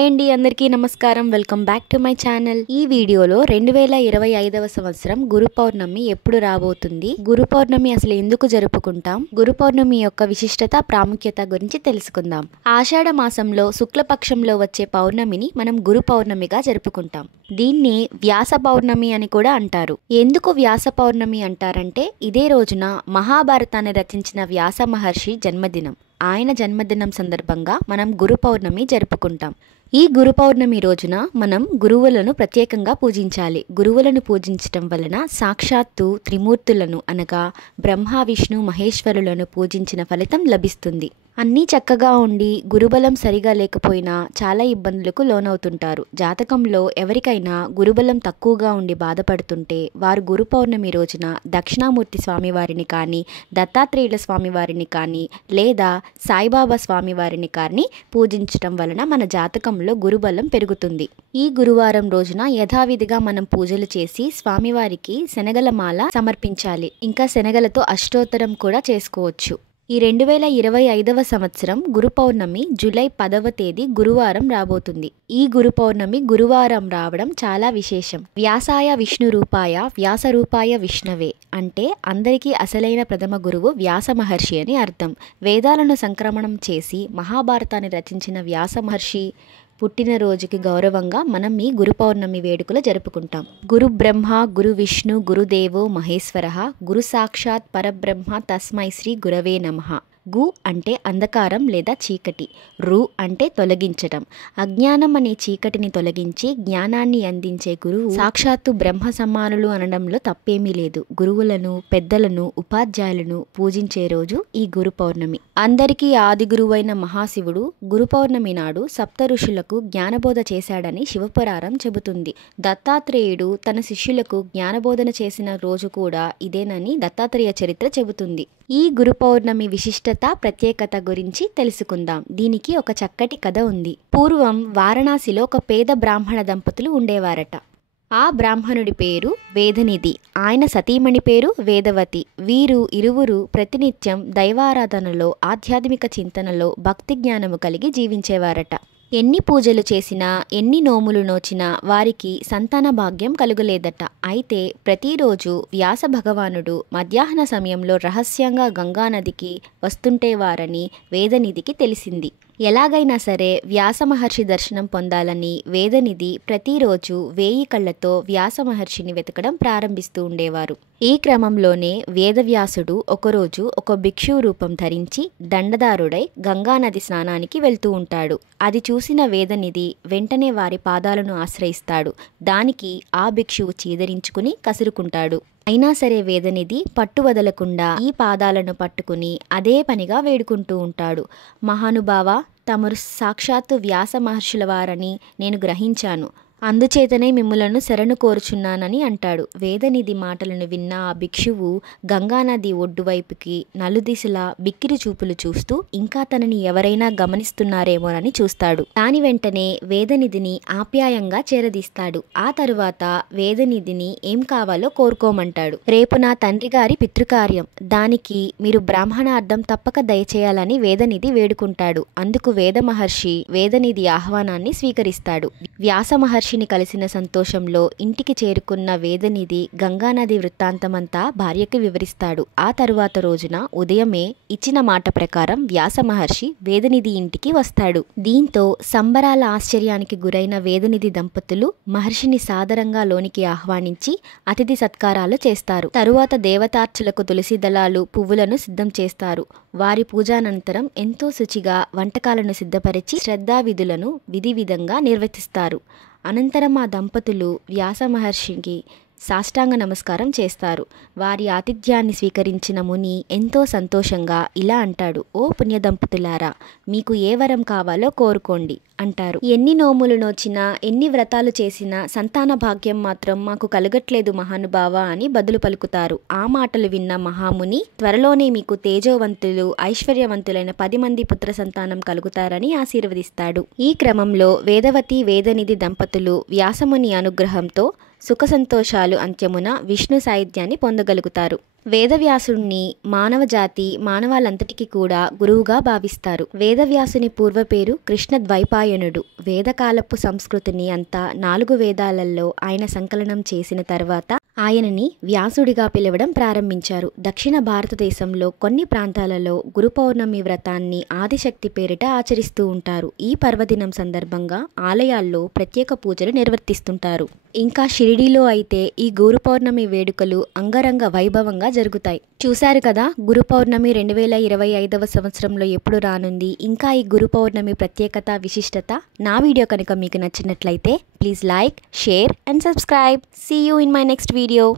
Hi అండి, అందరికీ నమస్కారం. Welcome back to my channel. ఈ వీడియోలో 2025వ సంవత్సరం గురు పౌర్ణమి ఎప్పుడు రాబోతుంది, గురు పౌర్ణమి అసలు ఎందుకు జరుపుకుంటాం, గురు పౌర్ణమి యొక్క విశిష్టత, ప్రాముఖ్యత గురించి తెలుసుకుందాం. ఆషాఢ మాసంలో శుక్లపక్షంలో వచ్చే పౌర్ణమిని మనం గురు పౌర్ణమిగా జరుపుకుంటాం. దీన్ని వ్యాస పౌర్ణమి అని కూడా అంటారు. ఎందుకు వ్యాస పౌర్ణమి అంటారంటే, ఇదే రోజున మహాభారతాన్ని రచించిన వ్యాస మహర్షి జన్మదినం. ఆయన జన్మదినం సందర్భంగా మనం గురు పౌర్ణమి జరుపుకుంటాం. ఈ గురు పౌర్ణమి రోజున మనం గురువులను ప్రత్యేకంగా పూజించాలి. గురువులను పూజించటం వలన సాక్షాత్తు త్రిమూర్తులను అనగా బ్రహ్మ, విష్ణు, మహేశ్వరులను పూజించిన ఫలితం లభిస్తుంది. అన్నీ చక్కగా ఉండి గురుబలం సరిగా లేకపోయినా చాలా ఇబ్బందులకు లోనవుతుంటారు. జాతకంలో ఎవరికైనా గురుబలం తక్కువగా ఉండి బాధపడుతుంటే వారు గురు పౌర్ణమి రోజున దక్షిణామూర్తి స్వామివారిని కానీ, దత్తాత్రేయుల స్వామివారిని కానీ, లేదా సాయిబాబా స్వామివారిని కానీ పూజించటం వలన మన జాతకంలో గురుబలం పెరుగుతుంది. ఈ గురువారం రోజున యథావిధిగా మనం పూజలు చేసి స్వామివారికి శనగల మాల సమర్పించాలి. ఇంకా శనగలతో అష్టోత్తరం కూడా చేసుకోవచ్చు. ఈ 2025వ సంవత్సరం గురు పౌర్ణమి జూలై 10వ తేదీ గురువారం రాబోతుంది. ఈ గురు పౌర్ణమి గురువారం రావడం చాలా విశేషం. వ్యాసాయ విష్ణు రూపాయ వ్యాస రూపాయ విష్ణవే అంటే అందరికీ అసలైన ప్రథమ గురువు వ్యాస మహర్షి అని అర్థం. వేదాలను సంక్రమణం చేసి మహాభారతాన్ని రచించిన వ్యాస మహర్షి పుట్టినరోజుకి గౌరవంగా మనం ఈ గురు పౌర్ణమి వేడుకలు జరుపుకుంటాం. గురు బ్రహ్మ గురు విష్ణు గురుదేవో మహేశ్వరః గురు సాక్షాత్ పరబ్రహ్మ తస్మై శ్రీ గురవే నమః. గు అంటే అంధకారం లేదా చీకటి, రు అంటే తొలగించటం. అజ్ఞానం అనే చీకటిని తొలగించి జ్ఞానాన్ని అందించే గురువు సాక్షాత్తు బ్రహ్మ సమానులు అనడంలో తప్పేమీ లేదు. గురువులను, పెద్దలను, ఉపాధ్యాయులను పూజించే రోజు ఈ గురు పౌర్ణమి. అందరికీ ఆది గురువైన మహాశివుడు గురు పౌర్ణమి నాడు సప్త ఋషులకు జ్ఞానబోధ చేశాడని శివపురాణం చెబుతుంది. దత్తాత్రేయుడు తన శిష్యులకు జ్ఞానబోధన చేసిన రోజు కూడా ఇదేనని దత్తాత్రేయ చరిత్ర చెబుతుంది. ఈ గురు పౌర్ణమి విశిష్టత, ప్రత్యేకత గురించి తెలుసుకుందాం. దీనికి ఒక చక్కటి కథ ఉంది. పూర్వం వారణాసిలో ఒక పేద బ్రాహ్మణ దంపతులు ఉండేవారట. ఆ బ్రాహ్మణుడి పేరు వేదనిధి, ఆయన సతీమణి పేరు వేదవతి. వీరు ఇరువురు ప్రతినిత్యం దైవారాధనలో, ఆధ్యాత్మిక చింతనలో భక్తి జ్ఞానము కలిగి జీవించేవారట. ఎన్ని పూజలు చేసినా, ఎన్ని నోములు నోచినా వారికి సంతాన భాగ్యం కలుగలేదట. అయితే ప్రతిరోజు వ్యాస భగవానుడు మధ్యాహ్న సమయంలో రహస్యంగా గంగానదికి వస్తుంటేవారని వేదనిధికి తెలిసింది. ఎలాగైనా సరే వ్యాస మహర్షి దర్శనం పొందాలని వేదనిధి ప్రతిరోజు 1000 కళ్ళతో వ్యాస మహర్షిని వెతకడం ప్రారంభిస్తూ ఉండేవారు. ఈ క్రమంలోనే వేదవ్యాసుడు ఒకరోజు ఒక భిక్షువు రూపం ధరించి దండదారుడై గంగానది స్నానానికి వెళ్తూ ఉంటాడు. అది చూసిన వేదనిధి వెంటనే వారి పాదాలను ఆశ్రయిస్తాడు. దానికి ఆ భిక్షువు చీదరించుకుని కసురుకుంటాడు. అయినా సరే వేదనిధి పట్టు వదలకుండా ఈ పాదాలను పట్టుకుని అదే పనిగా వేడుకుంటూ ఉంటాడు. మహానుభావ, తమరు సాక్షాత్తు వ్యాస మహర్షుల వారని నేను గ్రహించాను, అందుచేతనే మిమ్ములను శరణు కోరుచున్నానని అంటాడు. వేదనిధి మాటలను విన్న ఆ భిక్షువు గంగానది ఒడ్డువైపుకి నలుదిశలా బిక్కిరి చూపులు చూస్తూ ఇంకా తనని ఎవరైనా గమనిస్తున్నారేమోనని చూస్తాడు. దాని వెంటనే వేదనిధిని ఆప్యాయంగా చేరదీస్తాడు. ఆ తరువాత వేదనిధిని ఏం కావాలో కోరుకోమంటాడు. రేపు నా తండ్రి గారి పితృకార్యం, దానికి మీరు బ్రాహ్మణార్థం తప్పక దయచేయాలని వేదనిధి వేడుకుంటాడు. అందుకు వేద మహర్షి వేదనిధి ఆహ్వానాన్ని స్వీకరిస్తాడు. వ్యాస మహర్షిని కలిసిన సంతోషంలో ఇంటికి చేరుకున్న వేదనిధి గంగానది వృత్తాంతమంతా భార్యకి వివరిస్తాడు. ఆ తరువాత రోజున ఉదయమే ఇచ్చిన మాట ప్రకారం వ్యాస మహర్షి వేదనిధి ఇంటికి వస్తాడు. దీంతో సంబరాల ఆశ్చర్యానికి గురైన వేదనిధి దంపతులు మహర్షిని సాదరంగా లోనికి ఆహ్వానించి అతిథి సత్కారాలు చేస్తారు. తరువాత దేవతార్చులకు తులసి దళాలు, పువ్వులను సిద్ధం చేస్తారు. వారి పూజానంతరం ఎంతో శుచిగా వంటకాలను సిద్ధపరిచి శ్రద్ధావిధులను విధి విధంగా నిర్వర్తిస్తారు. అనంతరం ఆ దంపతులు వ్యాస మహర్షికి సాష్టాంగ నమస్కారం చేస్తారు. వారి ఆతిథ్యాన్ని స్వీకరించిన ముని ఎంతో సంతోషంగా ఇలా అంటాడు: ఓ పుణ్య దంపతులారా, మీకు ఏ వరం కావాలో కోరుకోండి అంటారు. ఎన్ని నోములు నోచినా, ఎన్ని వ్రతాలు చేసినా సంతాన భాగ్యం మాత్రం మాకు కలగట్లేదు మహానుభావ అని బదులు పలుకుతారు. ఆ మాటలు విన్న మహాముని త్వరలోనే మీకు తేజోవంతులు, ఐశ్వర్యవంతులైన 10 మంది పుత్ర సంతానం కలుగుతారని ఆశీర్వదిస్తాడు. ఈ క్రమంలో వేదవతి, వేదనిధి దంపతులు వ్యాసముని అనుగ్రహంతో సుఖ సంతోషాలు అంత్యమున విష్ణు సాయుధ్యాన్ని పొందగలుగుతారు. వేదవ్యాసుణ్ణి మానవజాతి మానవాళంతటికి కూడా గురువుగా భావిస్తారు. వేదవ్యాసుని పూర్వ పేరు కృష్ణద్వైపాయనుడు. వేదకాలపు సంస్కృతిని అంతా 4 వేదాలలో ఆయన సంకలనం చేసిన తర్వాత ఆయనని వ్యాసుడిగా పిలవడం ప్రారంభించారు. దక్షిణ భారతదేశంలో కొన్ని ప్రాంతాలలో గురు పౌర్ణమి వ్రతాన్ని ఆదిశక్తి పేరిట ఆచరిస్తూ ఉంటారు. ఈ పర్వదినం సందర్భంగా ఆలయాల్లో ప్రత్యేక పూజలు నిర్వర్తిస్తుంటారు. ఇంకా షిరిడీలో అయితే ఈ గురు పౌర్ణమి వేడుకలు అంగరంగ వైభవంగా జరుగుతాయి. చూశారు కదా, గురు పౌర్ణమి 2025వ సంవత్సరంలో ఎప్పుడు రానుంది, ఇంకా ఈ గురు పౌర్ణమి ప్రత్యేకత విశిష్టత. నా వీడియో కనుక మీకు నచ్చినట్లయితే please like, share and subscribe. See you in my next video.